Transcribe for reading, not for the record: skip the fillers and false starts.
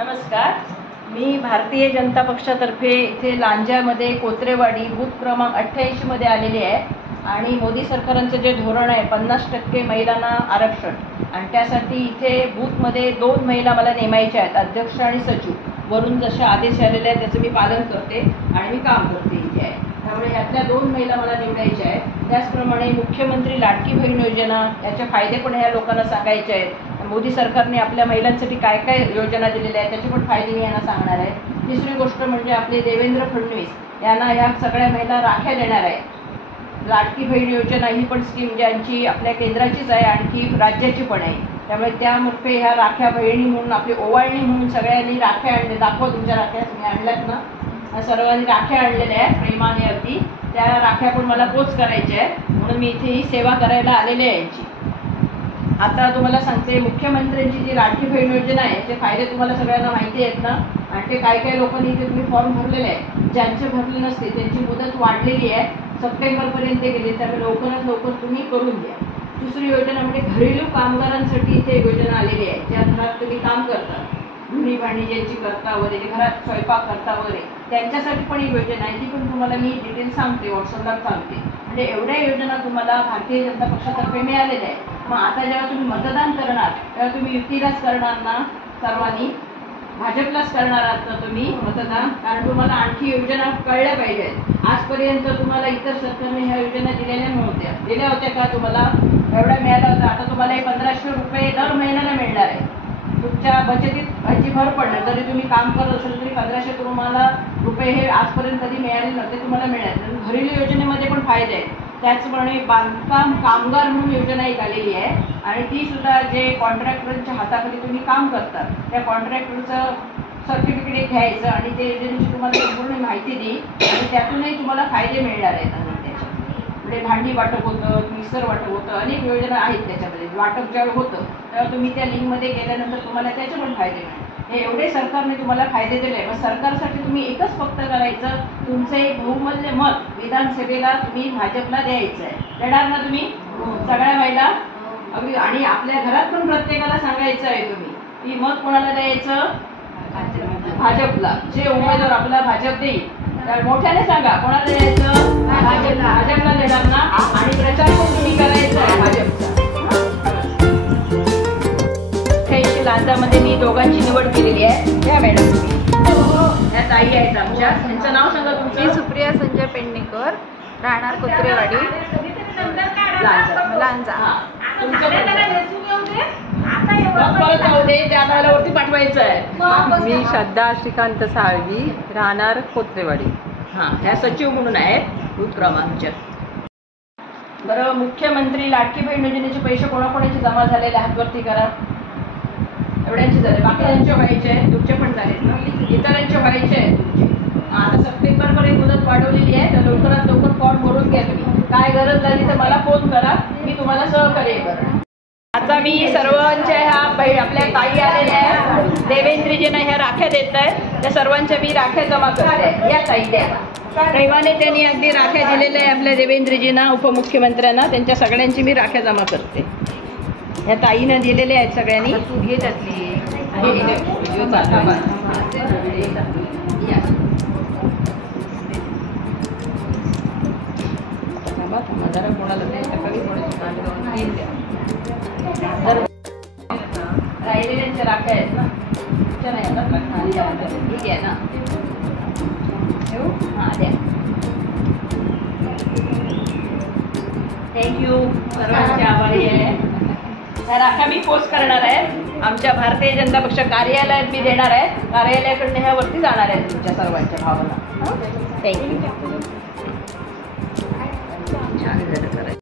नमस्कार, मी भारतीय जनता पक्षातर्फे इथे लांजामध्ये कोत्रेवाडी बूथ क्रमांक 88 मध्ये आलेली आहे आणि मोदी सरकारांचं जे धोरण आहे 50% महिलांना आरक्षण आणि त्यासाठी इथे बूथमध्ये 2 महिला मला नेमायच्या आहेत, अध्यक्ष आणि सचिव वरून जसे आदेश आलेले आहेत त्याचं मी पालन करते आणि मी काम करते इथे आहे. त्यामुळे यातल्या 2 महिला मला निवडायच्या आहेत. त्याचप्रमाणे मुख्यमंत्री लाडकी बहीण योजना याचे फायदे पण ह्या लोकांना सांगायचे आहेत. मोदी सरकारने आपल्या महिलांसाठी काय काय योजना दिलेल्या आहेत त्याचे पण फायदे मी यांना सांगणार आहे. तिसरी गोष्ट म्हणजे आपले देवेंद्र फडणवीस यांना ह्या सगळ्या महिला राख्या देणार आहे. लाडकी बहीण योजना ही पण स्कीम ज्यांची आपल्या केंद्राचीच आहे आणखी राज्याची पण आहे. त्यामुळे त्यामुळे ह्या राख्या बहिणी म्हणून आपली ओवाळणी म्हणून सगळ्यांनी राख्या आणले. दाखवा तुमच्या राख्या तुम्ही आणल्यात ना, सर्वांनी राख्या आणलेल्या आहेत प्रेमाने अगदी. त्या राख्या पण मला पोच करायच्या आहेत म्हणून मी इथे ही सेवा करायला आलेली आहे यांची. आता तुम्हाला सांगते, मुख्यमंत्र्यांची जी लाडकी बहीण योजना आहे याचे फायदे तुम्हाला सगळ्यांना माहिती आहेत ना. आणि ते काय काय लोकांनी इथे तुम्ही फॉर्म भरलेले आहे, ज्यांचे भरले नसते त्यांची मुदत वाढलेली आहे, सप्टेंबरपर्यंत गेली. त्यामुळे लवकरात लवकर तुम्ही करून द्या. दुसरी योजना म्हणजे घरेलू कामगारांसाठी इथे योजना आलेली आहे. ज्या घरात तुम्ही काम करता, धुणी भांडी ज्यांची करता वगैरे, घरात स्वयंपाक करता वगैरे, त्यांच्यासाठी पण ही योजना आहे. ती पण तुम्हाला मी डिटेल सांगते, व्हॉट्सअपला सांगते. म्हणजे एवढ्या योजना तुम्हाला भारतीय जनता पक्षातर्फे मिळालेल्या आहे. मग आता जेव्हा तुम्ही मतदान करणार तेव्हा तुम्ही युतीलाच करणार ना, सर्वांनी भाजपलाच करणार आहात ना तुम्ही मतदान. कारण तुम्हाला आणखी योजना कळल्या पाहिजेत. आजपर्यंत तुम्हाला इतर सरकारने ह्या योजना दिल्या होत्या का? तुम्हाला एवढ्या मिळाल्या होत्या. आता तुम्हाला हे 1500 रुपये दर महिन्याला मिळणार आहे. तुमच्या बचतीत ह्याची भर पडणार. जरी तुम्ही काम करत असेल तरी 1500 तुम्हाला रुपये हे आजपर्यंत कधी मिळाले नव्हते, तुम्हाला मिळाले. घरेलू योजनेमध्ये पण फायदे आहेत. त्याचप्रमाणे बांधकाम कामगार म्हणून योजना एक आलेली आहे आणि ती सुद्धा जे कॉन्ट्रॅक्टरच्या हाताखाली तुम्ही काम करतात त्या कॉन्ट्रॅक्टरचं सर्टिफिकेट घ्यायचं आणि ते योजनेची तुम्हाला संपूर्ण माहिती देईल आणि त्यातूनही तुम्हाला फायदे मिळणार आहेत. म्हणजे भांडी वाटप होतं, मिक्सर वाटप होतं, अनेक योजना आहेत त्याच्यामध्ये. वाटप ज्यावेळी होतं तेव्हा तुम्ही त्या लिंकमध्ये गेल्यानंतर तुम्हाला त्याचे पण फायदे मिळतात. हे एवढे सरकारने तुम्हाला फायदे दिले. मग सरकारसाठी तुम्ही एकच फक्त करायचं, तुमचं एक बहुमूल्य मत विधानसभेला तुम्ही भाजपला द्यायचं आहे. देणार ना तुम्ही सगळ्या महिला? आणि आपल्या घरात पण प्रत्येकाला सांगायचं आहे तुम्ही की मत कोणाला द्यायचं? भाजपला. जे उमेदवार आपला भाजप देईल तर मोठ्याने सांगा कोणाला द्यायचं? भाजपला देणार ना. आणि प्रचार पण तुम्ही करायचा आहे भाजपचा. लांजामध्ये मी दोघांची निवड केलेली आहे. या मॅडम तुम्ही या ताई आहेत आमच्या. त्यांचं नाव सांगा तुमचं? मी सुप्रिया संजय पेडणेकर, राहणार कोत्रेवाडी, लांजा. वरती पाठवायचं आहे. मी श्रद्धा श्रीकांत साळवी, राहणार कोत्रेवाडी. ह्या सचिव म्हणून आहेत बूथ क्रमांकच्या. बरं, मुख्यमंत्री लाडकी बहीण योजनेचे पैसे कोणाकोणाचे जमा झालेले हात वरती करा. एवढ्यांचे झाले, बाकीच्यांचे व्हायचे आहेत, तुमचे पण झालेत ना, इतरांचे व्हायचे आहेत तुमचे. आता सप्टेंबरपर्यंत मुदत वाढवलेली आहे तर लवकरात लवकर फॉर्म भरून घ्या तुम्ही. काय गरज झाली तर मला फोन करा, मी तुम्हाला सहकार्य करेन. आता मी सर्वांच्या ह्या आपल्या ताई आलेल्या आहेत, देवेंद्रजींना ह्या राख्या देत आहेत. त्या सर्वांच्या मी राख्या जमा करते. या ताई द्या. प्रेमाने त्यांनी अगदी राख्या दिलेल्या आहे आपल्या देवेंद्रजींना, उपमुख्यमंत्र्यांना. त्यांच्या सगळ्यांची मी राख्या जमा करते. ह्या ताईनं दिलेले आहेत सगळ्यांनी. घे त्यातली जरा कोणाला राहिलेल्यांच्या राख्या आहेत ना, तुमच्या नाही आता ठीक आहे ना. द्या. थँक्यू, सर्वांचे आभारी आहे. ह्या राख्या मी पोस्ट करणार आहे. आमच्या भारतीय जनता पक्ष कार्यालयात मी देणार आहे. कार्यालयाकडनं ह्यावरती जाणार आहेत तुमच्या सर्वांच्या भावना. थँक्यू. छान झालं.